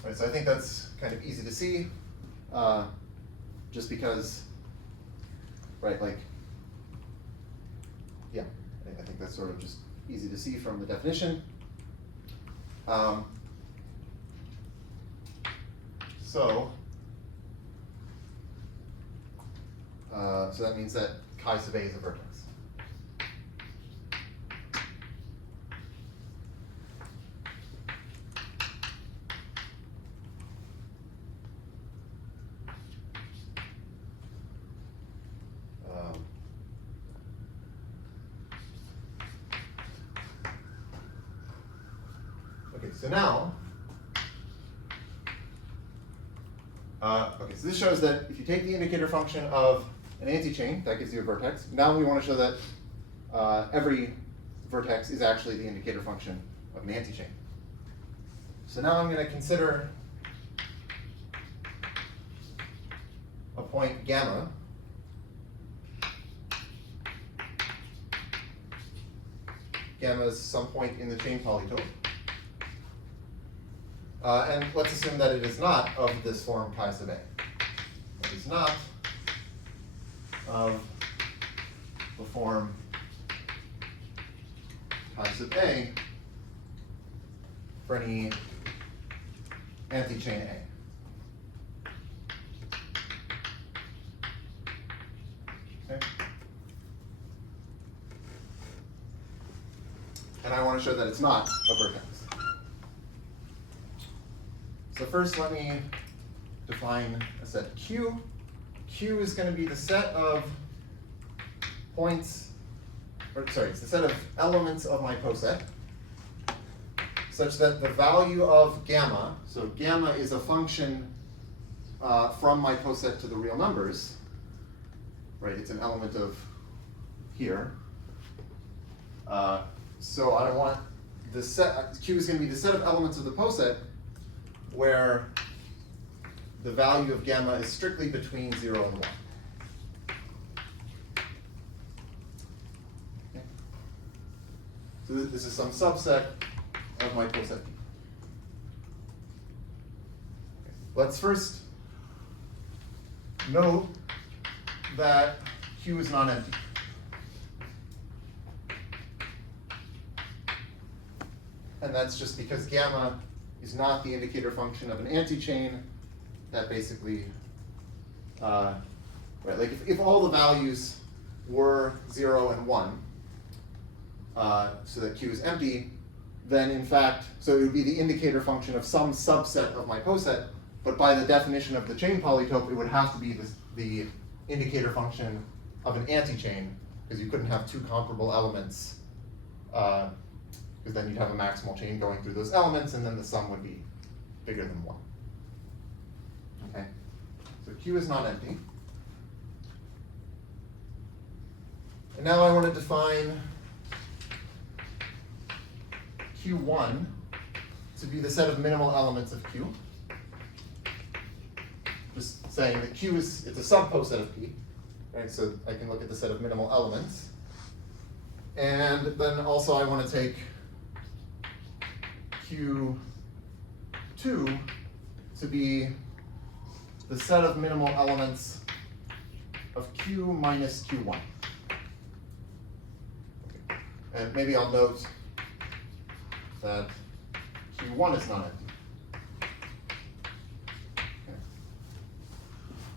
All right, so I think that's kind of easy to see, just because, right, like, yeah, I think that's sort of just easy to see from the definition. So that means that chi sub A is a vertex. Okay, so now, so this shows that if you take the indicator function of an antichain, that gives you a vertex. Now we want to show that every vertex is actually the indicator function of an antichain. So now I'm going to consider a point gamma gamma is some point in the chain polytope. And let's assume that it is not of this form chi sub A. It is not of the form chi sub A for any antichain A. Okay. And I want to show that it's not a vertex. So first let me define a set Q. Q is going to be the set of points, or sorry, it's the set of elements of my poset, such that the value of gamma, so gamma is a function from my poset to the real numbers, right? It's an element of here. So I want the set, Q is going to be the set of elements of the poset where the value of gamma is strictly between 0 and 1. Okay. So this is some subset of my poset P. Okay. Let's first note that Q is non-empty. And that's just because gamma is not the indicator function of an antichain. That basically, right, like if all the values were 0 and 1, so that Q is empty, then in fact, so it would be the indicator function of some subset of my poset, but by the definition of the chain polytope, it would have to be the indicator function of an antichain, because you couldn't have two comparable elements, because then you'd have a maximal chain going through those elements, and then the sum would be bigger than 1. Okay, so Q is not empty. And now I want to define Q1 to be the set of minimal elements of Q. Just saying that Q is, it's a subposet of P, right? So I can look at the set of minimal elements. And then also I want to take Q2 to be the set of minimal elements of Q minus Q1. Okay. And maybe I'll note that Q1 is not empty. Okay.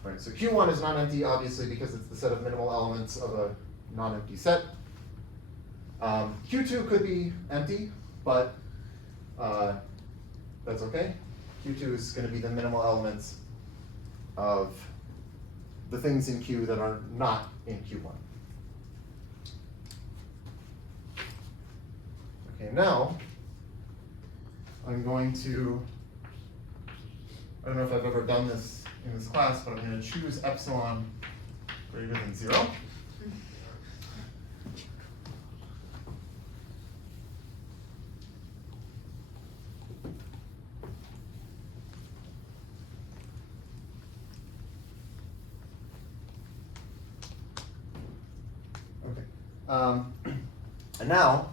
Right, so Q1 is non-empty, obviously, because it's the set of minimal elements of a non-empty set. Q2 could be empty, but that's okay. Q2 is going to be the minimal elements of the things in Q that are not in Q1. Okay, now I'm going to, I don't know if I've ever done this in this class, but I'm going to choose epsilon greater than 0. Okay. And now,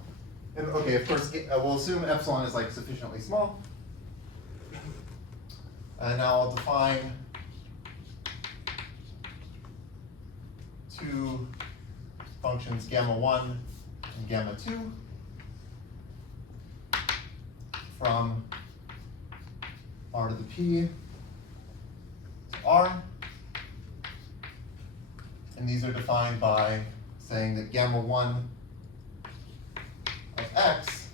okay, of course, we'll assume epsilon is like sufficiently small. And now I'll define two functions, gamma 1 and gamma 2, from r to the p to r. And these are defined by saying that gamma 1 of x,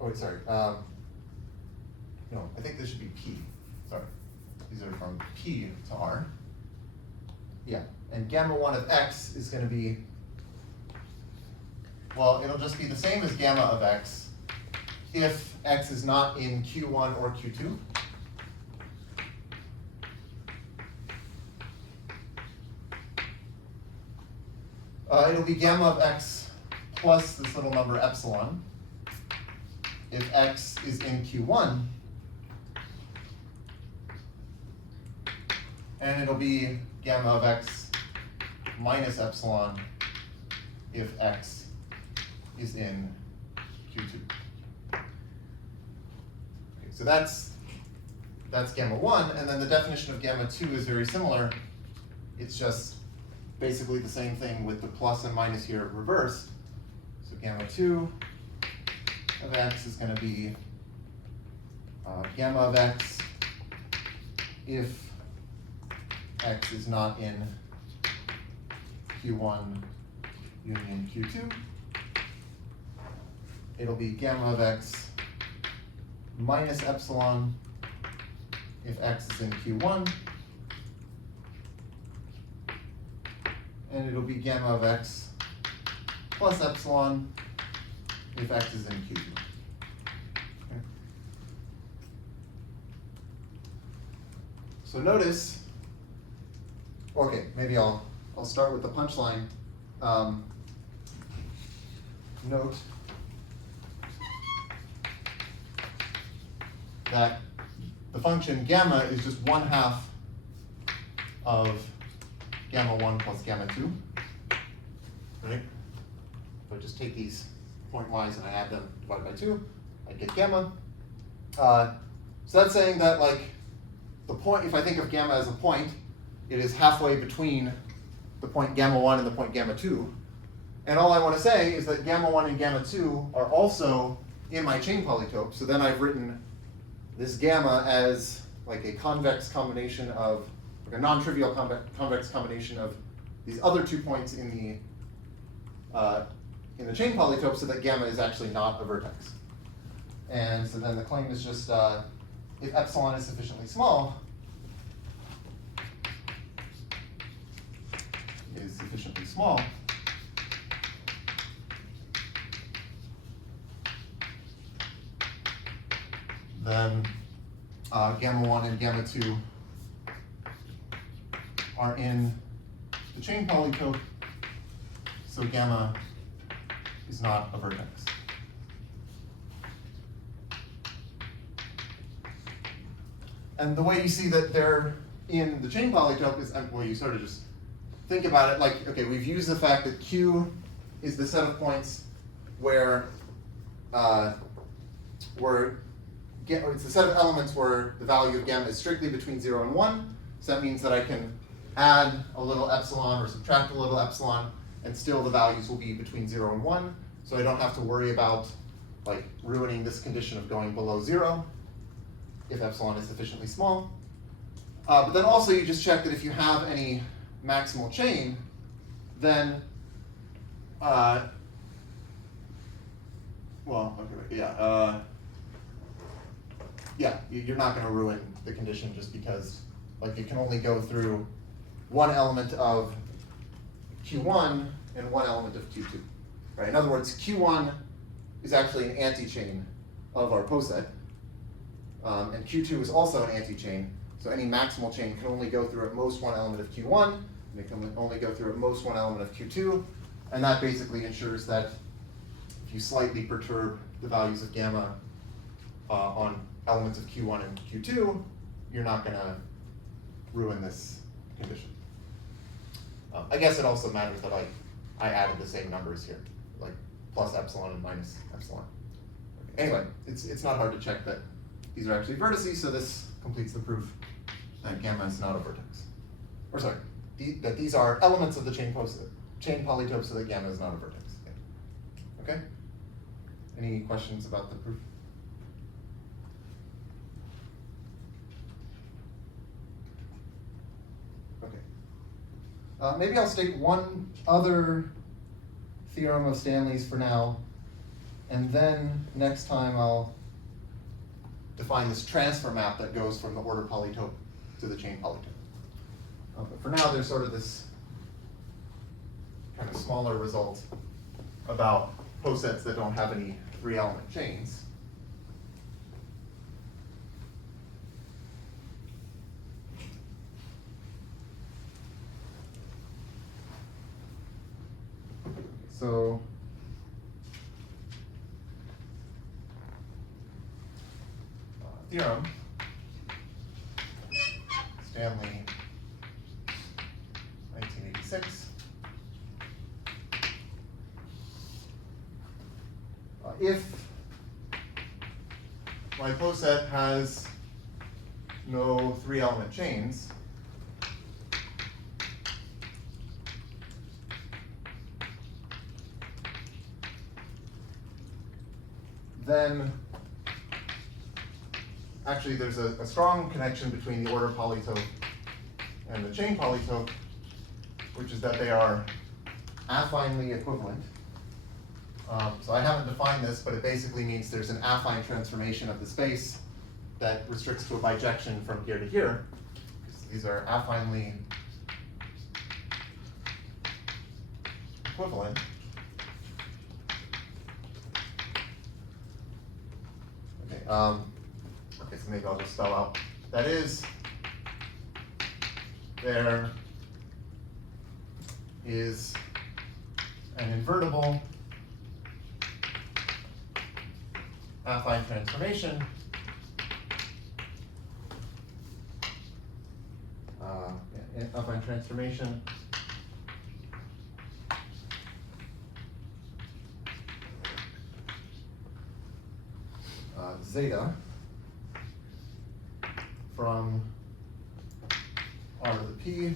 oh wait, sorry, no, I think this should be p, sorry. These are from p to r. Yeah, and gamma 1 of x is going to be, well, it'll just be the same as gamma of x if x is not in Q1 or Q2. It'll be gamma of x plus this little number epsilon if x is in Q1. And it'll be gamma of x minus epsilon if x is in Q2. Okay, so that's gamma 1, and then the definition of gamma 2 is very similar. It's just basically the same thing with the plus and minus here reversed. So gamma 2 of x is going to be gamma of x if x is not in Q1 union Q2. It'll be gamma of x minus epsilon if x is in Q1. And it'll be gamma of x plus epsilon if x is in Q2. Okay. So notice, okay, maybe I'll start with the punchline. Note that the function gamma is just 1/2 of gamma 1 plus gamma 2, right? If I just take these point y's and I add them divided by 2, I get gamma. So that's saying that, like, the point, if I think of gamma as a point, it is halfway between the point gamma 1 and the point gamma 2. And all I want to say is that gamma 1 and gamma 2 are also in my chain polytope. So then I've written this gamma as like a convex combination of, like a non-trivial convex combination of these other 2 points in the chain polytope, so that gamma is actually not a vertex. And so then the claim is just if epsilon is sufficiently small, then gamma 1 and gamma 2 are in the chain polytope, so gamma is not a vertex. And the way you see that they're in the chain polytope is, well, you sort of just think about it like, okay, we've used the fact that Q is the set of points where it's the set of elements where the value of gamma is strictly between 0 and 1. So that means that I can add a little epsilon or subtract a little epsilon, and still the values will be between 0 and 1. So I don't have to worry about like ruining this condition of going below 0 if epsilon is sufficiently small. But then also you just check that if you have any maximal chain, then, you're not going to ruin the condition just because, like, it can only go through one element of Q1 and one element of Q2, right? In other words, Q1 is actually an anti-chain of our poset, and Q2 is also an anti-chain, so any maximal chain can only go through at most one element of Q1, and it can only go through at most one element of Q2, and that basically ensures that if you slightly perturb the values of gamma on elements of Q1 and Q2, you're not going to ruin this condition. I guess it also matters that I added the same numbers here, like plus epsilon and minus epsilon. Okay. Anyway, it's not hard to check that these are actually vertices, so this completes the proof that gamma is not a vertex. Or sorry, that these are elements of the chain polytope, so that gamma is not a vertex. Okay? Any questions about the proof? Maybe I'll state one other theorem of Stanley's for now, and then next time I'll define this transfer map that goes from the order polytope to the chain polytope. But for now, there's sort of this kind of smaller result about posets that don't have any three-element chains. So theorem, Stanley, 1986. If my poset has no three-element chains, then actually there's a strong connection between the order polytope and the chain polytope, which is that they are affinely equivalent. So I haven't defined this, but it basically means there's an affine transformation of the space that restricts to a bijection from here to here. These are affinely equivalent. Okay, so maybe I'll just spell out. That is, there is an invertible affine transformation affine transformation zeta from r to the p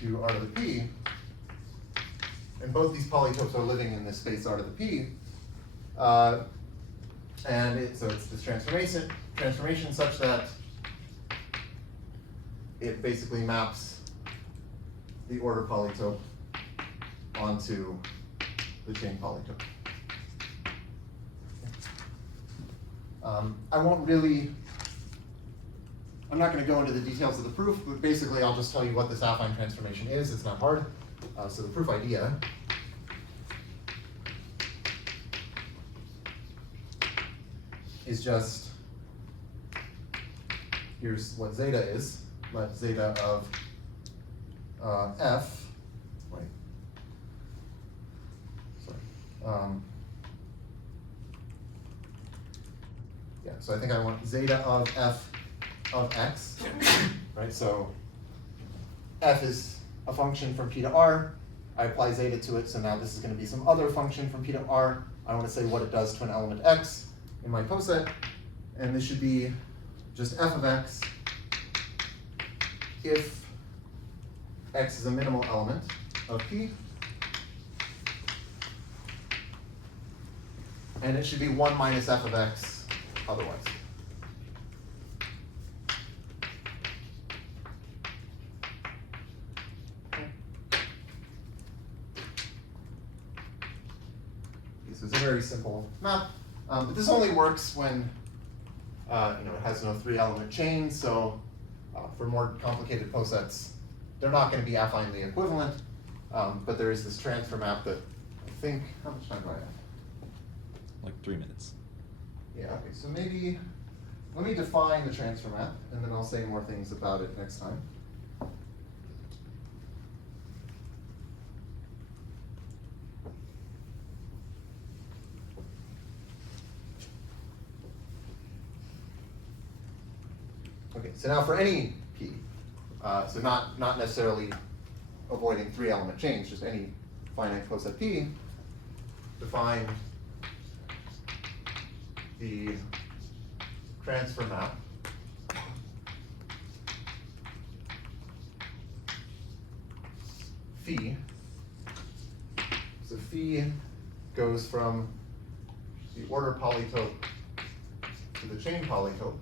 to r to the p, and both these polytopes are living in this space r to the p, so it's this transformation such that it basically maps the order polytope onto the chain polytope. I'm not going to go into the details of the proof, but basically I'll just tell you what this affine transformation is. It's not hard. So the proof idea is just, here's what zeta is. Let zeta of f, wait, sorry. Yeah, so I think I want zeta of f of x, right? So f is a function from p to r. I apply zeta to it, so now this is going to be some other function from p to r. I want to say what it does to an element x in my poset, and this should be just f of x if x is a minimal element of p, and it should be 1 minus f of x otherwise. very simple map. But this only works when it has no 3-element chain, so for more complicated posets, they're not going to be affinely equivalent, but there is this transfer map that I think, how much time do I have? Like 3 minutes. Yeah, okay, so maybe, let me define the transfer map, and then I'll say more things about it next time. Okay, so now for any P, so not necessarily avoiding 3-element chains, just any finite poset P, define the transfer map phi. So phi goes from the order polytope to the chain polytope.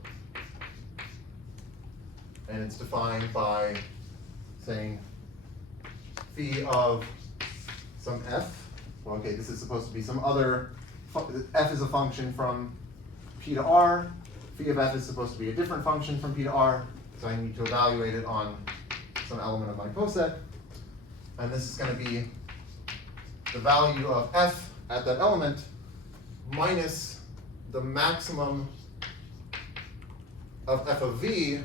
And it's defined by saying phi of some f. Well, okay, this is supposed to be some other, f is a function from p to r. Phi of f is supposed to be a different function from p to r. So I need to evaluate it on some element of my poset. And this is going to be the value of f at that element minus the maximum of f of v,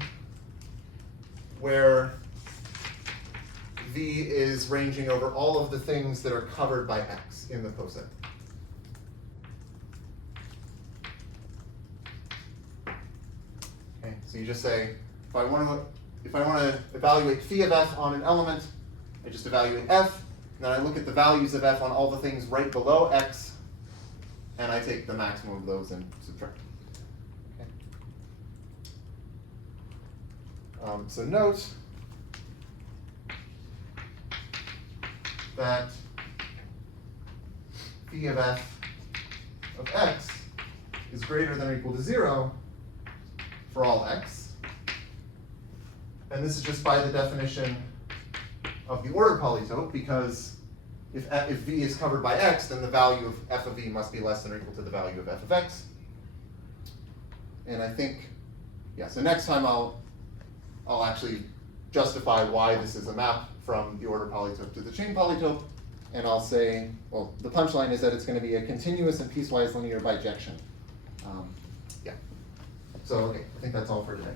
where v is ranging over all of the things that are covered by x in the poset. Okay, so you just say, if I want to evaluate phi of f on an element, I just evaluate f, and then I look at the values of f on all the things right below x, and I take the maximum of those and subtract. So note that phi of f of x is greater than or equal to 0 for all x. And this is just by the definition of the order polytope, because if v is covered by x, then the value of f of v must be less than or equal to the value of f of x. And I think, yeah, so next time I'll actually justify why this is a map from the order polytope to the chain polytope, and I'll say, well, the punchline is that it's going to be a continuous and piecewise linear bijection. Yeah. So, okay, I think that's all for today.